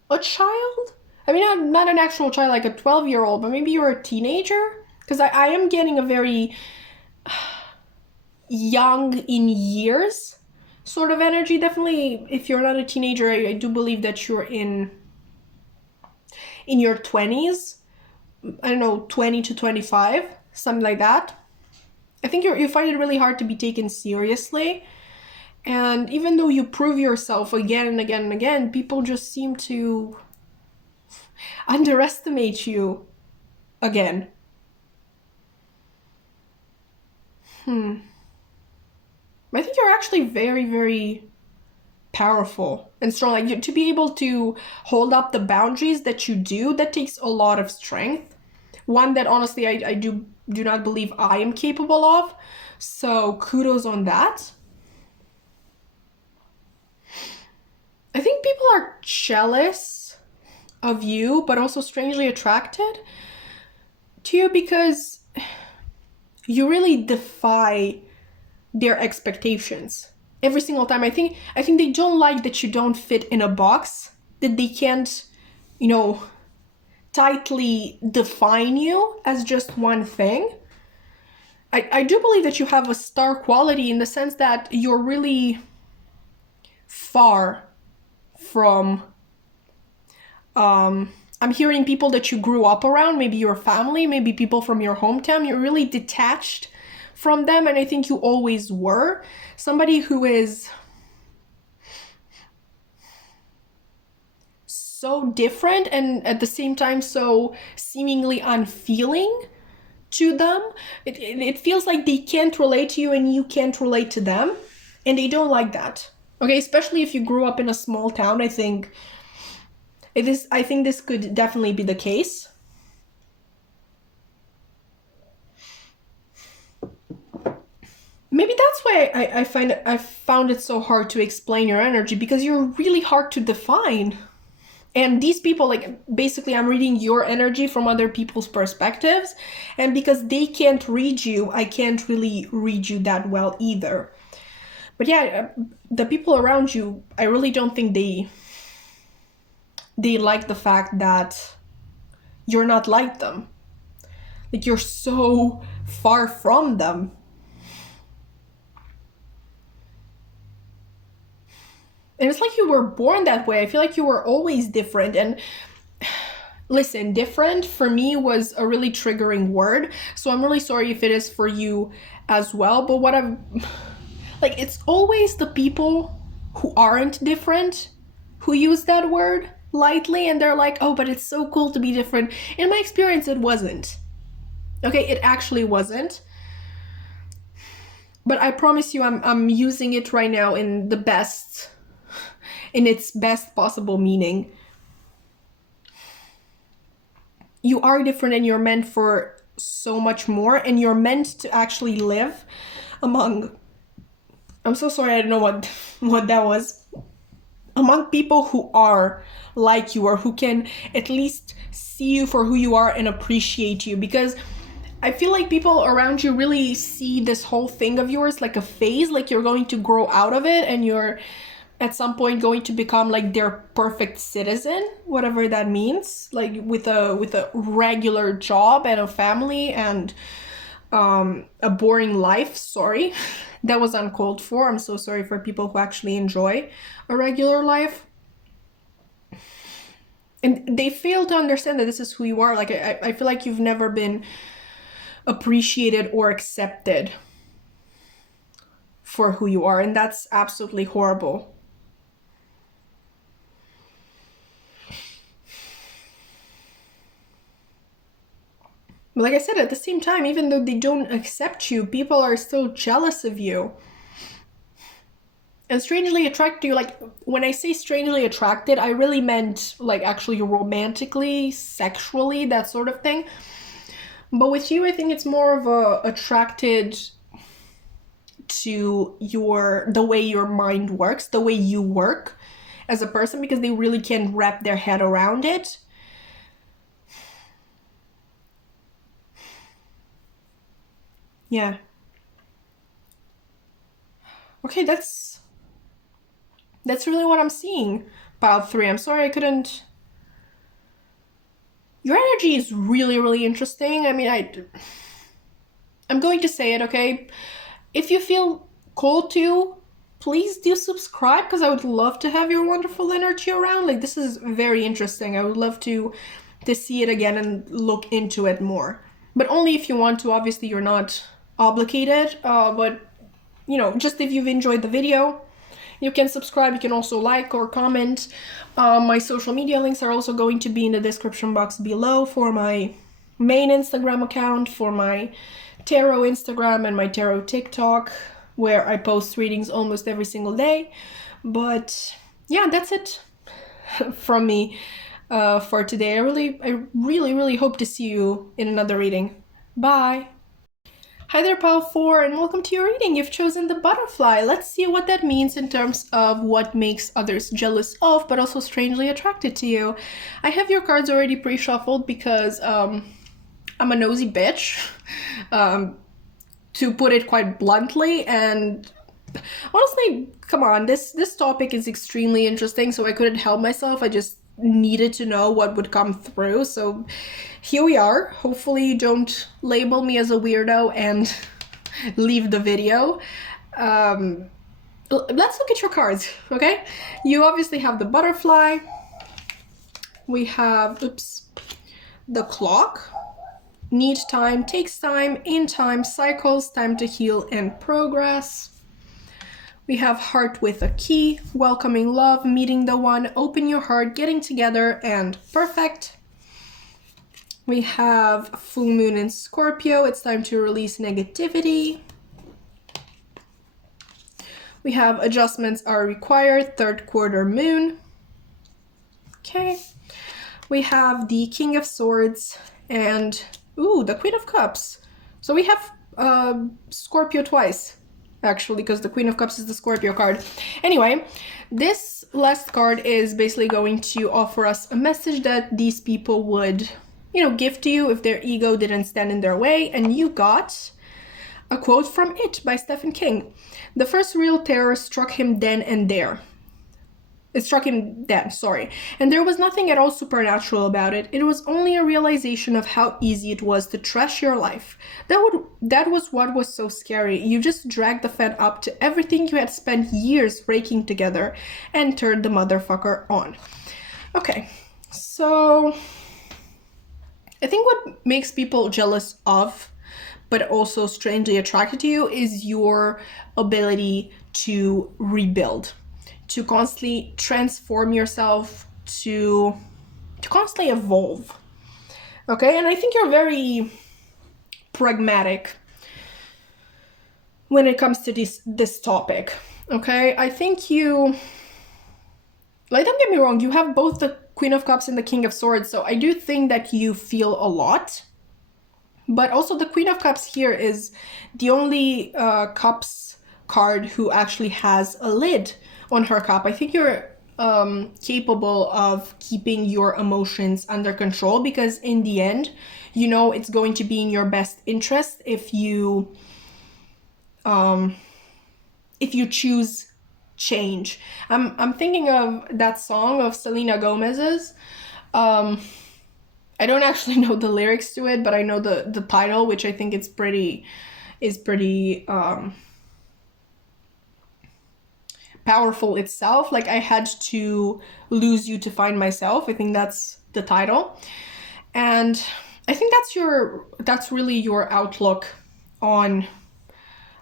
a child? I mean, not an actual child, like a 12-year-old, but maybe you're a teenager? Because I am getting a very young in years sort of energy. Definitely, if you're not a teenager, I do believe that you're in your 20s. I don't know, 20 to 25, something like that. I think you find it really hard to be taken seriously. And even though you prove yourself again and again and again, people just seem to underestimate you again. I think you're actually very, very powerful and strong. Like, to be able to hold up the boundaries that you do, that takes a lot of strength. One that honestly I do not believe I am capable of. So kudos on that. I think people are jealous of you, but also strangely attracted to you because you really defy their expectations every single time. I think they don't like that you don't fit in a box, that they can't, tightly define you as just one thing. I do believe that you have a star quality in the sense that you're really far from I'm hearing people that you grew up around, maybe your family, maybe people from your hometown. You're really detached from them, and I think you always were. Somebody who is so different and at the same time so seemingly unfeeling to them. It feels like they can't relate to you and you can't relate to them, and they don't like that. Okay, especially if you grew up in a small town, I think this could definitely be the case. Maybe that's why I found it so hard to explain your energy, because you're really hard to define. And these people, like, basically I'm reading your energy from other people's perspectives, and because they can't read you, I can't really read you that well either. But yeah, the people around you, I really don't think they like the fact that you're not like them. Like, you're so far from them. And it's like you were born that way. I feel like you were always different. And listen, different for me was a really triggering word. So I'm really sorry if it is for you as well. But what I'm like, it's always the people who aren't different who use that word lightly. And they're like, oh, but it's so cool to be different. In my experience, it wasn't. Okay, it actually wasn't. But I promise you, I'm using it right now in its best possible meaning. You are different and you're meant for so much more, and you're meant to actually live among, I'm so sorry, I don't know what that was, among people who are like you, or who can at least see you for who you are and appreciate you. Because I feel like people around you really see this whole thing of yours like a phase, like you're going to grow out of it and you're at some point going to become like their perfect citizen, whatever that means, like with a regular job and a family and a boring life. Sorry, that was uncalled for. I'm so sorry for people who actually enjoy a regular life. And they fail to understand that this is who you are. Like, I feel like you've never been appreciated or accepted for who you are, and that's absolutely horrible. But like I said, at the same time, even though they don't accept you, people are still jealous of you and strangely attracted to you. Like, when I say strangely attracted, I really meant like actually romantically, sexually, that sort of thing. But with you, I think it's more of a attracted to the way your mind works, the way you work as a person, because they really can't wrap their head around it. Yeah. Okay, that's really what I'm seeing. Pile 3. I'm sorry I couldn't. Your energy is really, really interesting. I mean, I'm going to say it, okay? If you feel called to, please do subscribe, because I would love to have your wonderful energy around. Like, this is very interesting. I would love to see it again and look into it more. But only if you want to. Obviously, you're not obligated. But, you know, just if you've enjoyed the video, you can subscribe. You can also like or comment. My social media links are also going to be in the description box below for my main Instagram account, for my tarot Instagram, and my tarot TikTok, where I post readings almost every single day. But yeah, that's it from me for today. I really hope to see you in another reading. Bye! Hi there, Pile 4, and welcome to your reading. You've chosen the butterfly. Let's see what that means in terms of what makes others jealous of, but also strangely attracted to you. I have your cards already pre-shuffled because I'm a nosy bitch, to put it quite bluntly, and honestly, come on, this topic is extremely interesting, so I couldn't help myself. I just needed to know what would come through, so here we are. Hopefully you don't label me as a weirdo and leave the video. Let's look at your cards, okay? You obviously have the butterfly. We have, the clock. Need time, takes time, in time, cycles, time to heal and progress. We have heart with a key, welcoming love, meeting the one, open your heart, getting together, and perfect. We have full moon in Scorpio. It's time to release negativity. We have adjustments are required, third quarter moon. Okay. We have the King of Swords and, the Queen of Cups. So we have Scorpio twice, actually, because the Queen of Cups is the Scorpio card. Anyway, this last card is basically going to offer us a message that these people would, give to you if their ego didn't stand in their way. And you got a quote from It by Stephen King. The first real terror struck him then and there. It struck him then, sorry. And there was nothing at all supernatural about it. It was only a realization of how easy it was to trash your life. That was what was so scary. You just dragged the fan up to everything you had spent years raking together and turned the motherfucker on. Okay, so I think what makes people jealous of, but also strangely attracted to you, is your ability to rebuild, to constantly transform yourself, to constantly evolve. Okay, and I think you're very pragmatic when it comes to this topic. Okay, I think you, like, don't get me wrong, you have both the Queen of Cups and the King of Swords, so I do think that you feel a lot. But also the Queen of Cups here is the only Cups card who actually has a lid on her cup. I think you're capable of keeping your emotions under control, because in the end, you know it's going to be in your best interest if you choose change. I'm thinking of that song of Selena Gomez's. I don't actually know the lyrics to it, but I know the title, which I think is pretty powerful itself. Like, I had to lose you to find myself. I think that's the title. And I think that's really your outlook on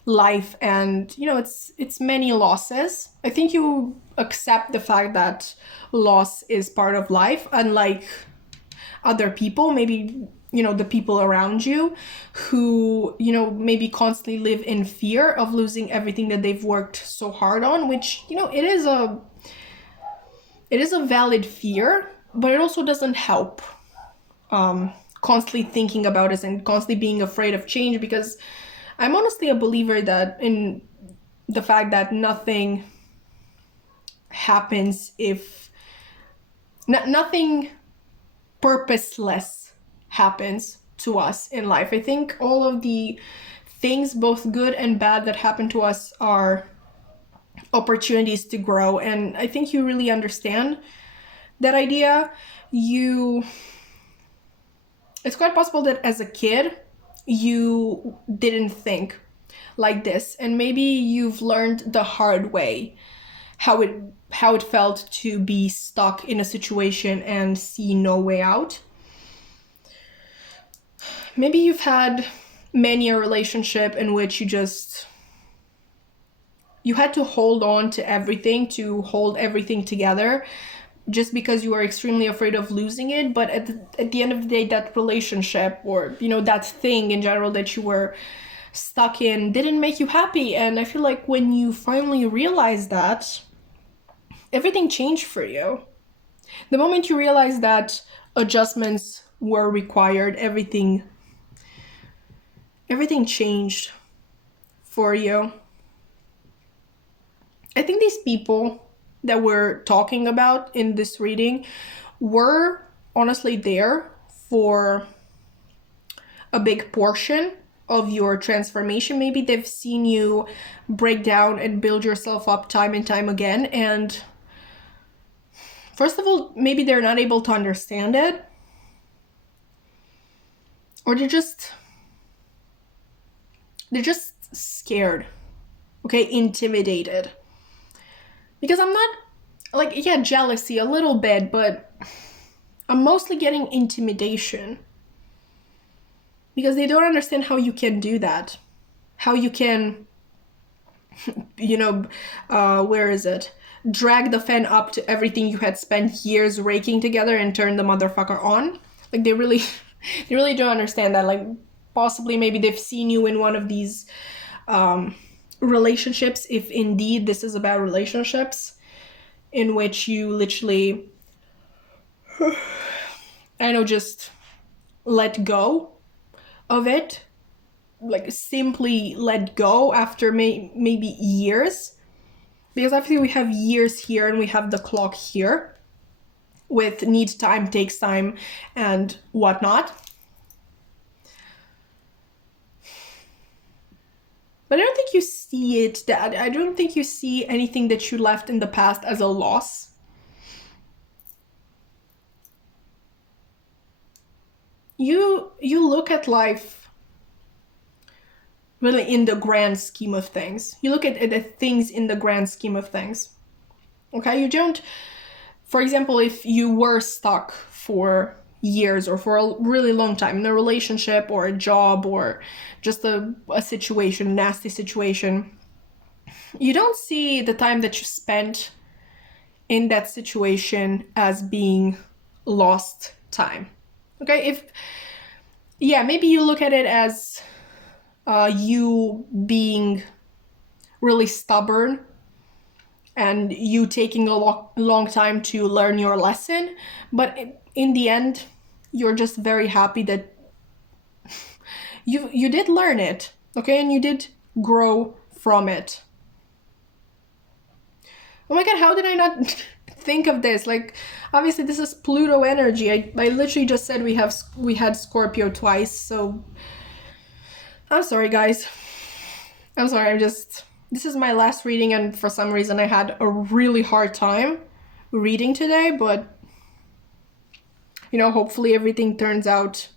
life, and you know, it's many losses. I think you accept the fact that loss is part of life, unlike other people, maybe, you know, the people around you who, you know, maybe constantly live in fear of losing everything that they've worked so hard on, which, you know, it is a valid fear, but it also doesn't help constantly thinking about it and constantly being afraid of change, because I'm honestly a believer that in the fact that nothing happens if nothing purposeless happens to us in life. I think all of the things, both good and bad, that happen to us are opportunities to grow, and I think you really understand that idea. It's quite possible that as a kid you didn't think like this, and maybe you've learned the hard way how it felt to be stuck in a situation and see no way out. Maybe you've had many a relationship in which you had to hold on to everything, to hold everything together, just because you are extremely afraid of losing it. But at the end of the day, that relationship, or, you know, that thing in general that you were stuck in, didn't make you happy. And I feel like when you finally realize that, everything changed for you. The moment you realize that adjustments were required, everything changed for you. I think these people that we're talking about in this reading were honestly there for a big portion of your transformation. Maybe they've seen you break down and build yourself up time and time again, and first of all, maybe they're not able to understand it, or they're just scared, okay, intimidated. Because I'm not, like, yeah, jealousy a little bit, but I'm mostly getting intimidation, because they don't understand how you can do that, how you can, you know, where is it? Drag the fan up to everything you had spent years raking together and turn the motherfucker on. Like, they really don't understand that. Like, possibly maybe they've seen you in one of these relationships, if indeed this is about relationships, in which you literally, I know, just let go of it, like simply let go after maybe years. Because I feel we have years here and we have the clock here with need time, takes time, and whatnot. But I don't think you see it, that I don't think you see anything that you left in the past as a loss. you look at life really in the grand scheme of things. You look at the things in the grand scheme of things. Okay, you don't, for example, if you were stuck for years or for a really long time in a relationship or a job or just a situation, nasty situation, you don't see the time that you spent in that situation as being lost time. Okay, if, yeah, maybe you look at it as you being really stubborn and you taking a long time to learn your lesson, but in the end, you're just very happy that you did learn it, okay, and you did grow from it. Oh my god, how did I not think of this? Like, obviously this is Pluto energy. I literally just said we had Scorpio twice, so I'm sorry guys. I'm sorry, this is my last reading, and for some reason I had a really hard time reading today, but hopefully everything turns out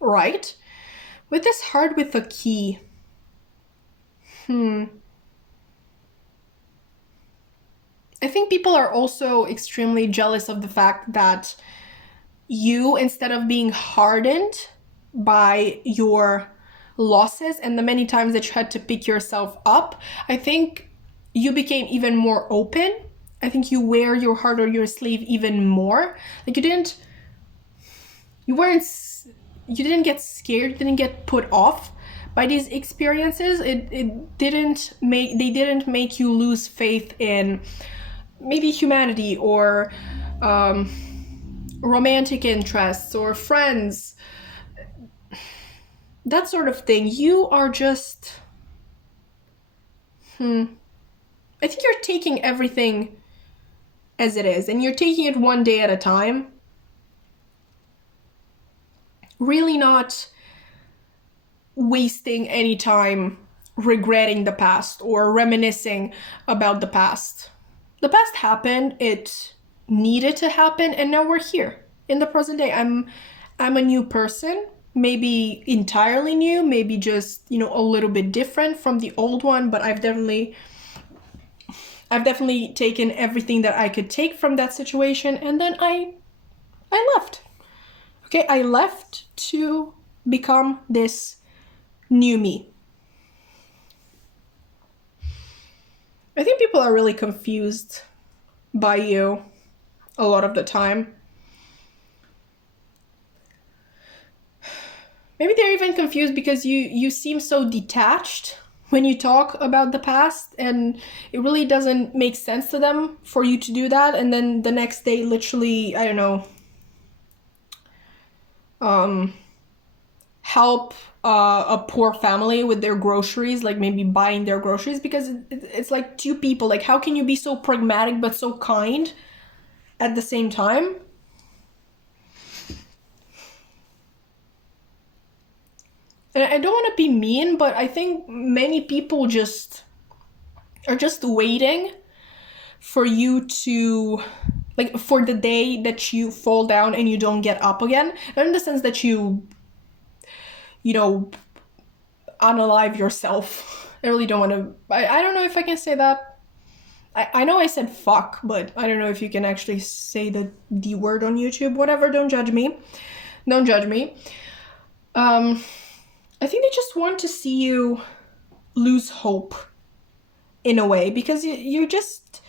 right. With this heart with a key. I think people are also extremely jealous of the fact that you, instead of being hardened by your losses and the many times that you had to pick yourself up, I think you became even more open. I think you wear your heart on your sleeve even more. Like you didn't get scared, you didn't get put off by these experiences. They didn't make you lose faith in maybe humanity or romantic interests or friends, that sort of thing. You are just I think you're taking everything as it is, and you're taking it one day at a time, really not wasting any time regretting the past or reminiscing about the past. The past happened, it needed to happen, and now we're here in the present day. I'm a new person, maybe entirely new, maybe just, a little bit different from the old one, but I've definitely taken everything that I could take from that situation, and then I left. Okay, I left to become this new me. I think people are really confused by you a lot of the time. Maybe they're even confused because you seem so detached when you talk about the past, and it really doesn't make sense to them for you to do that, and then the next day literally, I don't know, help a poor family with their groceries, like maybe buying their groceries, because it's like two people. Like, how can you be so pragmatic but so kind at the same time? And I don't want to be mean, but I think many people are just waiting for you to, like, for the day that you fall down and you don't get up again. Not in the sense that you unalive yourself. I really don't want to, I don't know if I can say that. I know I said fuck, but I don't know if you can actually say the D word on YouTube. Whatever, don't judge me. Don't judge me. I think they just want to see you lose hope in a way, because you're just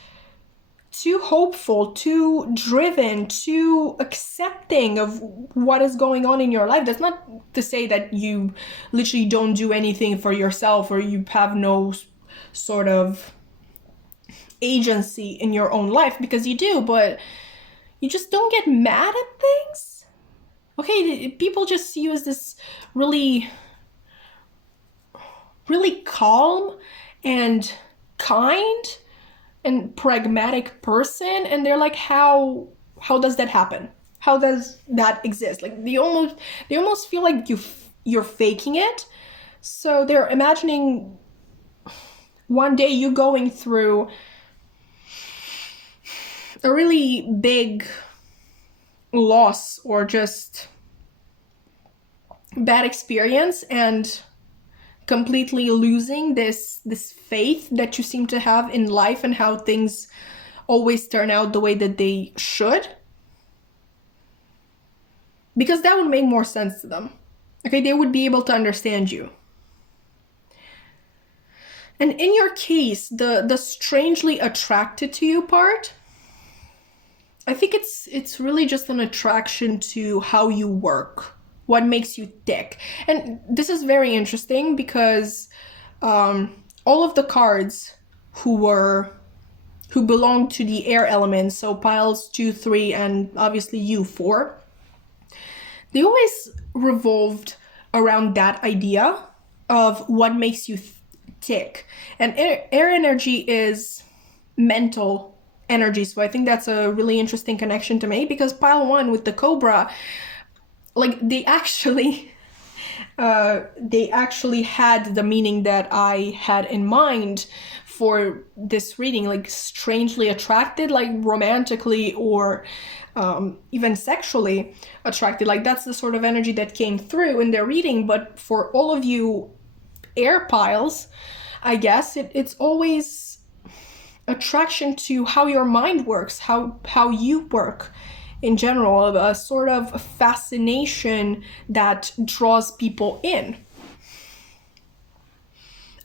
too hopeful, too driven, too accepting of what is going on in your life. That's not to say that you literally don't do anything for yourself or you have no sort of agency in your own life, because you do, but you just don't get mad at things. Okay, people just see you as this really, really calm and kind and pragmatic person, and they're like, how does that happen? How does that exist? Like, they almost feel like you're faking it. So they're imagining one day you going through a really big loss, or just bad experience and completely losing this faith that you seem to have in life and how things always turn out the way that they should, because that would make more sense to them. Okay, they would be able to understand you. And in your case, the strangely attracted to you part, I think it's really just an attraction to how you work, what makes you tick. And this is very interesting because all of the cards who belong to the air elements, so piles 2, 3, and obviously you 4, they always revolved around that idea of what makes you tick. And air energy is mental energy, so I think that's a really interesting connection to make, because pile 1 with the cobra, like they actually had the meaning that I had in mind for this reading, like strangely attracted, like romantically or even sexually attracted. Like that's the sort of energy that came through in their reading. But for all of you air piles, I guess it's always attraction to how your mind works, how you work in general, a sort of fascination that draws people in.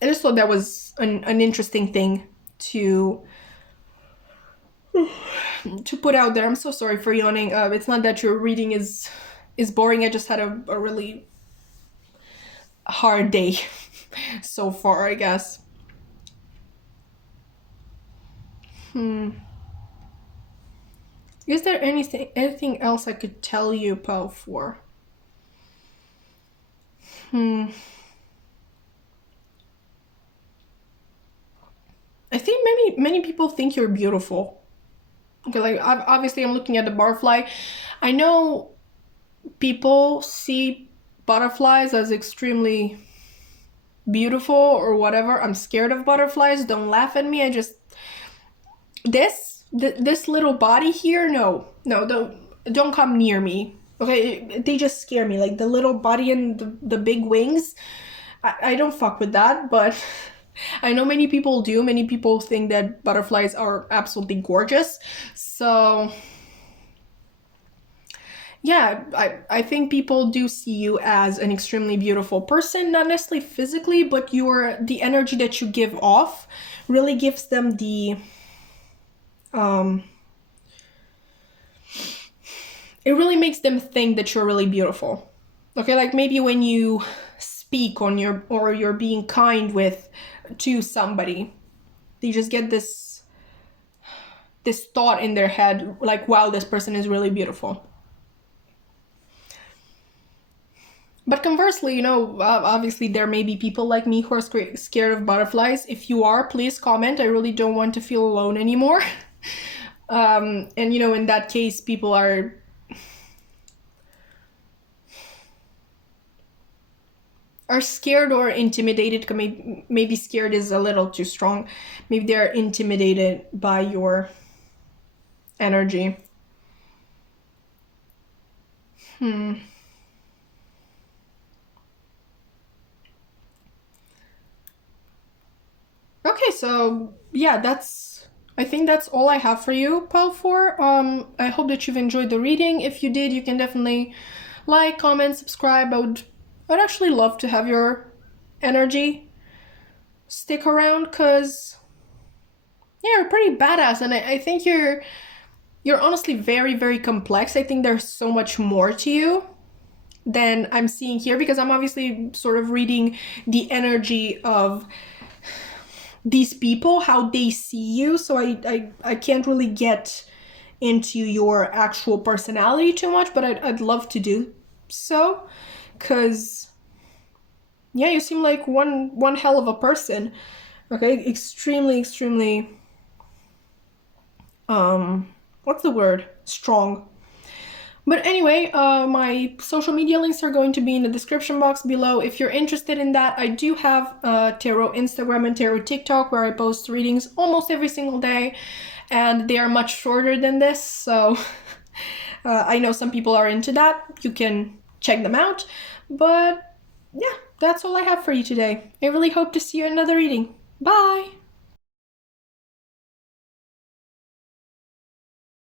I just thought that was an interesting thing to put out there. I'm so sorry for yawning. It's not that your reading is boring. I just had a really hard day so far, I guess. Is there anything else I could tell you, Pal, for? I think many people think you're beautiful. Okay, like obviously I'm looking at the butterfly. I know people see butterflies as extremely beautiful or whatever. I'm scared of butterflies. Don't laugh at me. I just this little body here, no, don't come near me. Okay, they just scare me. Like the little body and the big wings. I don't fuck with that, but I know many people do. Many people think that butterflies are absolutely gorgeous. So yeah, I think people do see you as an extremely beautiful person, not necessarily physically, but the energy that you give off really gives them the it really makes them think that you're really beautiful. Okay, like maybe when you speak or you're being kind to somebody, they just get this thought in their head, like, wow, this person is really beautiful. But conversely, obviously there may be people like me who are scared of butterflies. If you are, please comment. I really don't want to feel alone anymore. And in that case, people are scared or intimidated. Maybe scared is a little too strong. Maybe they're intimidated by your energy. Okay, so yeah, I think that's all I have for you, Pal4. I hope that you've enjoyed the reading. If you did, you can definitely like, comment, subscribe. I'd actually love to have your energy stick around, because you're pretty badass, and I think you're honestly very, very complex. I think there's so much more to you than I'm seeing here, because I'm obviously sort of reading the energy of these people, how they see you, so I can't really get into your actual personality too much, but I'd love to do so, because yeah, you seem like one hell of a person. Okay, extremely what's the word, strong. But anyway, my social media links are going to be in the description box below. If you're interested in that, I do have tarot Instagram and tarot TikTok, where I post readings almost every single day, and they are much shorter than this, so I know some people are into that. You can check them out. But yeah, that's all I have for you today. I really hope to see you in another reading. Bye!